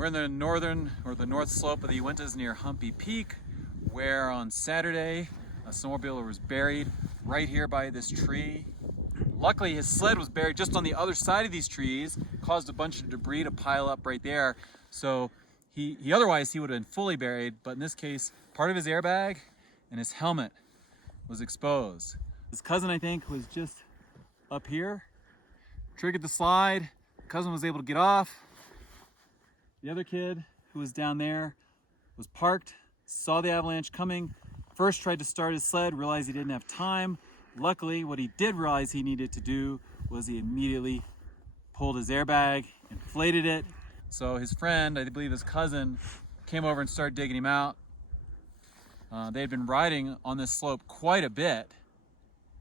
We're in the northern or the north slope of the Uintas near Humpy Peak, where on Saturday a snowmobiler was buried right here by this tree. Luckily his sled was buried just on the other side of these trees, caused a bunch of debris to pile up right there. So he otherwise he would have been fully buried, but in this case part of his airbag and his helmet was exposed. His cousin, I think, was just up here, triggered the slide. Cousin was able to get off. The other kid who was down there was parked, saw the avalanche coming, first tried to start his sled, realized he didn't have time. Luckily, what he did realize he needed to do was he immediately pulled his airbag, inflated it. So his friend, I believe his cousin, came over and started digging him out. They had been riding on this slope quite a bit.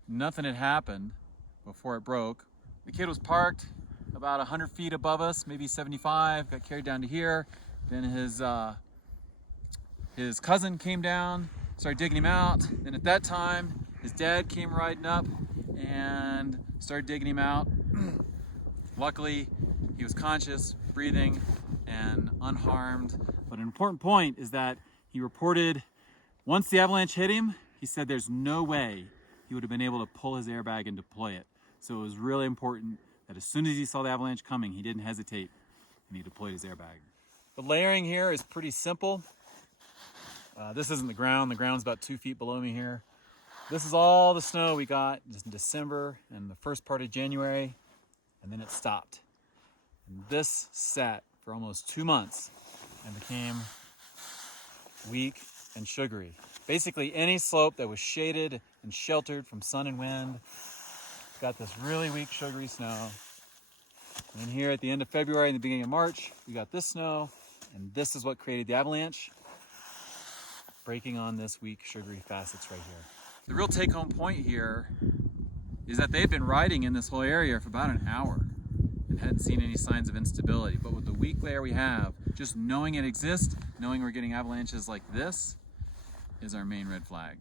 Nothing had happened before it broke. The kid was parked about 100 feet above us, maybe 75, got carried down to here. Then his cousin came down, started digging him out. Then at that time, his dad came riding up and started digging him out. Luckily, he was conscious, breathing, and unharmed. But an important point is that he reported once the avalanche hit him, he said there's no way he would have been able to pull his airbag and deploy it. So it was really important that as soon as he saw the avalanche coming, he didn't hesitate and he deployed his airbag. The layering here is pretty simple. This isn't the ground. The ground's about 2 feet below me here. This is all the snow we got in December and the first part of January, and then it stopped. And this sat for almost 2 months and became weak and sugary. Basically any slope that was shaded and sheltered from sun and wind got this really weak sugary snow. And then here at the end of February and the beginning of March, we got this snow, and this is what created the avalanche, breaking on this weak sugary facets right here. The real take-home point here is that they've been riding in this whole area for about an hour and hadn't seen any signs of instability. But with the weak layer we have, just knowing it exists, knowing we're getting avalanches like this, is our main red flag.